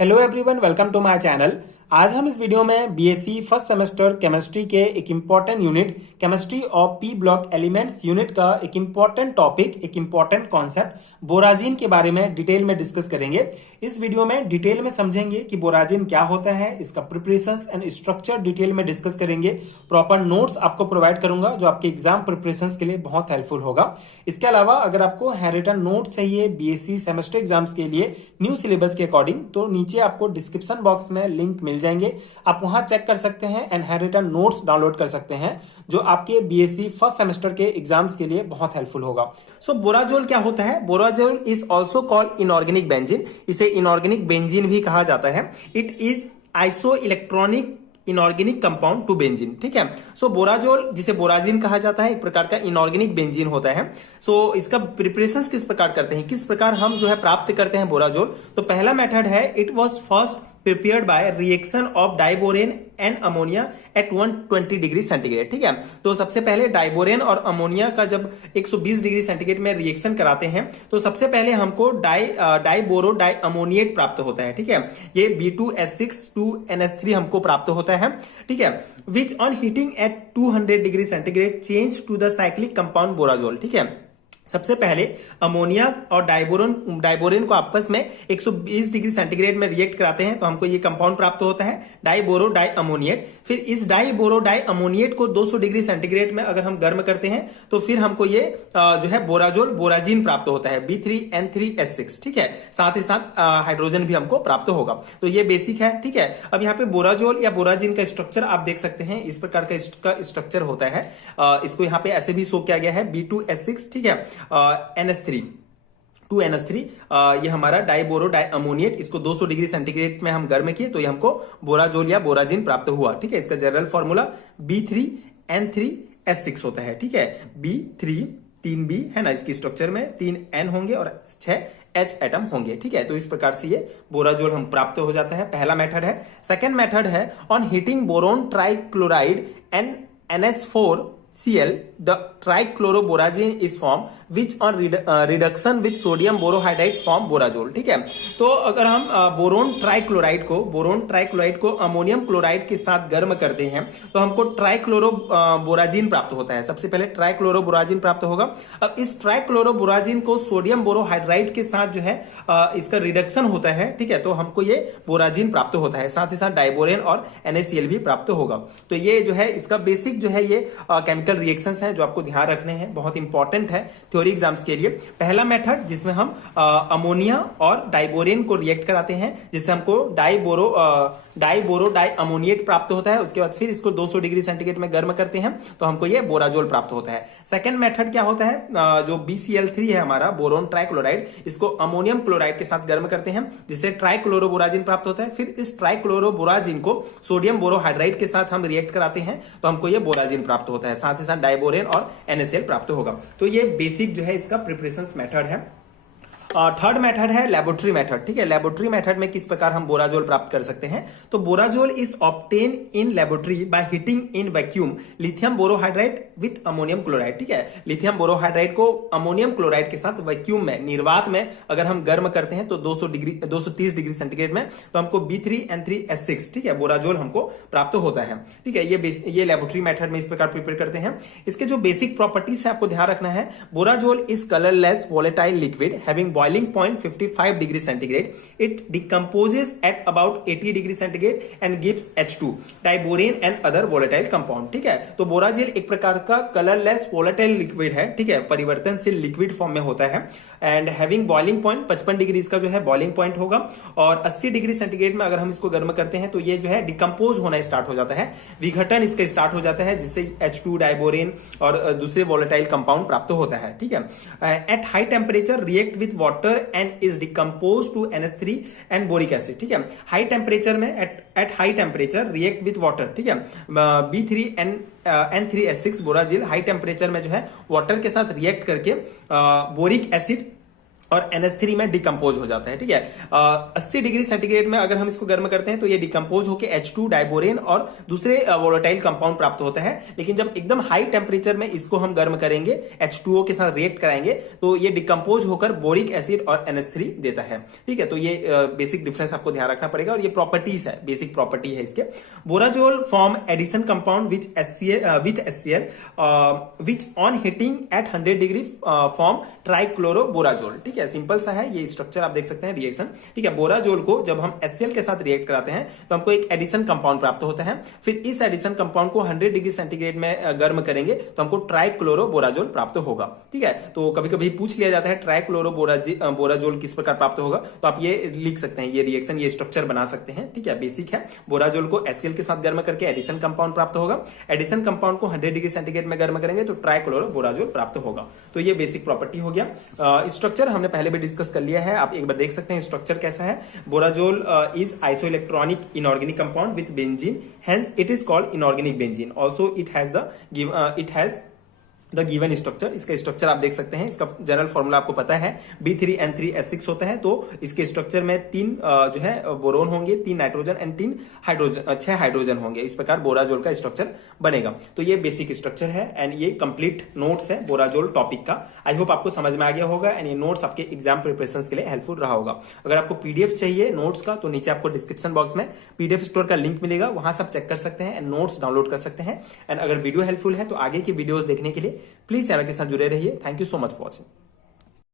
Hello everyone, welcome to my channel. आज हम इस वीडियो में बीएससी फर्स्ट सेमेस्टर केमिस्ट्री के एक important unit chemistry of P block elements unit का एक इम्पॉर्टेंट टॉपिक, एक इम्पॉर्टेंट कॉन्सेप्ट बोराजिन के बारे में डिटेल में डिस्कस करेंगे। इस वीडियो में डिटेल में समझेंगे कि बोराजिन क्या होता है, इसका प्रिपरेशंस एंड स्ट्रक्चर डिटेल में डिस्कस करेंगे। प्रॉपर नोट्स आपको प्रोवाइड करूंगा जो आपके एग्जाम प्रिपरेशंस के लिए बहुत हेल्पफुल होगा। इसके अलावा अगर आपको हैंडरिटन नोट चाहिए बीएससी सेमेस्टर एग्जाम्स के लिए न्यू सिलेबस के अकॉर्डिंग, तो नीचे आपको डिस्क्रिप्शन बॉक्स में लिंक मिल जाएंगे, आप वहां चेक कर सकते हैं एंड हैंडरिटन नोट्स डाउनलोड कर सकते हैं जो आपके बीएससी फर्स्ट सेमेस्टर के एग्जाम्स के लिए बहुत हेल्पफुल होगा। सो बोराजोल क्या होता है? Borazole is also called inorganic benzene. इसे इनऑर्गेनिक बेंजीन भी कहा जाता है। It is isoelectronic inorganic compound to benzene. ठीक है। सो बोराजोल जिसे बोराजिन कहा जाता है, एक प्रकार का इनऑर्गेनिक बेंजीन होता है। सो इसका प्रिपरेशंस किस प्रकार करते हैं, किस प्रकार हम जो है प्राप्त करते हैं बोराजोल? तो पहला मेथड है, it was first prepared by reaction of diborane and ammonia at 120 degree centigrade. ठीक है। तो सबसे पहले डाइबोरेन और अमोनिया का जब 120 डिग्री सेंटीग्रेड में रिएक्शन कराते हैं तो सबसे पहले हमको डाइबोरो डाई अमोनिएट प्राप्त होता है। ठीक है। ये B2S6 2NH3 हमको प्राप्त होता है। ठीक है। Which on heating at 200 degree centigrade change to the cyclic compound borazole. ठीक है। सबसे पहले अमोनिया और डाइबोरेन को आपस में 120 डिग्री सेंटीग्रेड में रिएक्ट कराते हैं तो हमको ये कंपाउंड प्राप्त होता है, डाइबोरो डाई अमोनिएट। फिर इस डाइबोरो डाई अमोनिएट को 200 डिग्री सेंटीग्रेड में अगर हम गर्म करते हैं तो फिर हमको ये जो है बोराजोल बोराजिन प्राप्त होता है, B3N3S6। ठीक है। साथ ही साथ हाइड्रोजन भी हमको प्राप्त होगा। तो ये बेसिक है। ठीक है। अब यहाँ पे बोराजोल या बोराजिन का स्ट्रक्चर आप देख सकते हैं, इस प्रकार का इसका स्ट्रक्चर होता है। इसको यहाँ पे ऐसे भी शो किया गया है, B2S6। ठीक है। NH3 2NH3 ये हमारा डाइबोरो डाई अमोनिएट, इसको 200 डिग्री सेंटीग्रेड में हम गर्म किए तो ये हमको बोराजोल या बोराजिन प्राप्त हुआ। ठीक है। इसका जनरल फॉर्मूला B3N3S6 होता है। ठीक है। B3 3B है ना, इसकी स्ट्रक्चर में 3N होंगे और 6H एटम होंगे। ठीक है। तो इस प्रकार से ये बोराजोल हम प्राप्त हो जाता है। पहला मेथड है। सेकेंड मेथड है, on heating boron trichloride and NH4Cl the trichloroborazine is formed which on reduction with sodium borohydride form बोराजोल। ठीक है। तो अगर हम बोरोन ट्राइक्लोराइड को अमोनियम क्लोराइड के साथ गर्म करते हैं तो हमको ट्राइक्लोरोबोराजिन प्राप्त होता है। सबसे पहले ट्राइक्लोरोबोराजिन प्राप्त होगा। अब इस ट्राइक्लोरोबोराजिन को सोडियम बोरोहाइड्राइड के साथ जो है इसका रिडक्शन होता है। ठीक है। तो हमको ये बोराजिन प्राप्त होता है। साथ ही साथ डाइबोरेन और NaCl भी प्राप्त होगा। तो ये जो है इसका बेसिक जो है ये केमिकल रिएक्शंस हैं जो आपको ध्यान रखने हैं, बहुत इंपॉर्टेंट है थ्योरी एग्जाम्स के लिए। पहला मेथड जिसमें हम अमोनिया और डाइबोरेन को रिएक्ट कराते हैं जिससे हमको डाइबोरो डाई अमोनिएट प्राप्त होता है। उसके बाद फिर इसको 200 डिग्री सेंटीग्रेड में गर्म करते हैं तो हमको ये बोराजोल प्राप्त होता है। सेकेंड मेथड क्या होता है, जो BCl3 है हमारा बोरोन ट्राइक्लोराइड, इसको अमोनियम क्लोराइड के साथ गर्म करते हैं जिससे ट्राइक्लोरोबोराजिन प्राप्त होता है। फिर इस ट्राइक्लोरोबोराजिन को सोडियम बोरोहाइड्राइड के साथ हम रिएक्ट कराते हैं तो हमको ये बोराजिन प्राप्त होता है। साथ ही साथ डाइबोरेन और NaCl प्राप्त होगा। तो ये बेसिक जो है इसका प्रिपरेशन मेथड है। थर्ड मेथड है लेबोरेटरी मेथड। ठीक है। लेबोरेटरी मेथड में किस प्रकार हम बोराजोल प्राप्त कर सकते हैं? तो borazole is obtain in laboratory by heating in vacuum lithium borohydride with ammonium chloride. ठीक है। लिथियम बोरोहाइड्राइड को अमोनियम क्लोराइड के साथ वैक्यूम में, निर्वात में अगर हम गर्म करते हैं तो 230 डिग्री सेंटीग्रेड में तो हमको B3N3S6 ठीक है बोराजोल हमको प्राप्त होता है। ठीक है। ये लेबोरेटरी मेथड में इस प्रकार प्रिपेयर करते हैं। इसके जो बेसिक प्रॉपर्टीज है आपको ध्यान रखना है। Borazole is colourless volatile liquid having boiling point 55 degree centigrade. It decomposes at about 80 degree centigrade and gives H2 diborane and other volatile compound। ठीक है। तो बोराजिल एक प्रकार का कलरलेस वोलेटाइल लिक्विड है। ठीक है। परिवर्तनशील लिक्विड फॉर्म में होता है and having boiling point 55 degree इसका जो है बॉइलिंग पॉइंट होगा और 80 डिग्री सेंटीग्रेड में अगर हम इसको गर्म करते हैं तो ये जो है डिकम्पोज होना स्टार्ट हो जाता है, विघटन इसका स्टार्ट हो जाता है जिससे H2 डाइबोरेन और दूसरे वोलेटाइल कंपाउंड प्राप्त होता है। ठीक है। At high temperature react with water and is decompose to NH3 and boric acid. ठीक है। हाई टेम्परेचर में at high temperature react with water. ठीक है। B3N3S6 बोराजिल हाई टेम्परेचर में जो है वाटर के साथ रिएक्ट करके बोरिक एसिड और NH3 में डिकम्पोज हो जाता है, ठीक है। 80 डिग्री सेंटीग्रेड में अगर हम इसको गर्म करते हैं तो ये डिकम्पोज होकर H2 डाइबोरेन और दूसरे वोलेटाइल कंपाउंड प्राप्त होता है। लेकिन जब एकदम हाई टेम्परेचर में इसको हम गर्म करेंगे, H2O के साथ रिएक्ट कराएंगे, तो ये डिकम्पोज होकर बोरिक एसिड और NH3 देता है, ठीक है। तो ये बेसिक डिफरेंस आपको ध्यान रखना पड़ेगा और ये प्रॉपर्टीज है, बेसिक प्रॉपर्टी है इसके। Borazole form addition compound which HCl which on heating at 100 degree form trichloroborazole, ठीक है। सिंपल सा है ये स्ट्रक्चर, आप देख सकते हैं रिएक्शन, ठीक है। बोराजोल को जब हम HCl के साथ रिएक्ट कराते हैं तो हमको एक एडिशन कंपाउंड प्राप्त होता है। फिर इस एडिशन कंपाउंड को 100 डिग्री सेंटीग्रेड में गर्म करेंगे तो हमको ट्राइक्लोरोबोराजोल प्राप्त होगा, ठीक है। तो कभी कभी पूछ लिया जाता है ट्राइक्लोरोबोराजोल किस प्रकार प्राप्त होगा, तो आप ये लिख सकते हैं, ये रिएक्शन, ये स्ट्रक्चर बना सकते हैं, ठीक है। बेसिक है, बोराजोल को HCl के साथ गर्म करके एडिशन कंपाउंड प्राप्त होगा, एडिशन कंपाउंड को 100 डिग्री सेंटीग्रेड में गर्म करेंगे तो ट्राइक्लोरोबोराजोल प्राप्त होगा। तो ये बेसिक प्रॉपर्टी हो गया। स्ट्रक्चर हमने पहले भी डिस्कस कर लिया है, आप एक बार देख सकते हैं स्ट्रक्चर कैसा है। Borazole is isoelectronic inorganic compound with benzene, hence it is called inorganic benzene. Also it has the given structure, इसका स्ट्रक्चर आप देख सकते हैं, इसका जनरल फॉर्मूला आपको पता है, B3N3S6 होता है। तो इसके स्ट्रक्चर में 3 जो है बोरोन होंगे, 3 नाइट्रोजन एंड 6 हाइड्रोजन होंगे। इस प्रकार बोराजोल का स्ट्रक्चर बनेगा। तो ये बेसिक स्ट्रक्चर है एंड ये कंप्लीट नोट्स है बोराजोल टॉपिक का। आई होप आपको समझ में आ गया होगा एंड ये नोट्स आपके एग्जाम प्रिपरेशन के लिए हेल्पफुल रहा होगा। अगर आपको PDF चाहिए नोट्स का तो नीचे आपको डिस्क्रिप्शन बॉक्स में PDF स्टोर का लिंक मिलेगा, वहां से आप चेक कर सकते हैं एंड नोट्स डाउनलोड कर सकते हैं। एंड अगर वीडियो हेल्पफुल है तो आगे की वीडियोस देखने के लिए प्लीज चैनल के साथ जुड़े रहिए। Thank you so much for watching.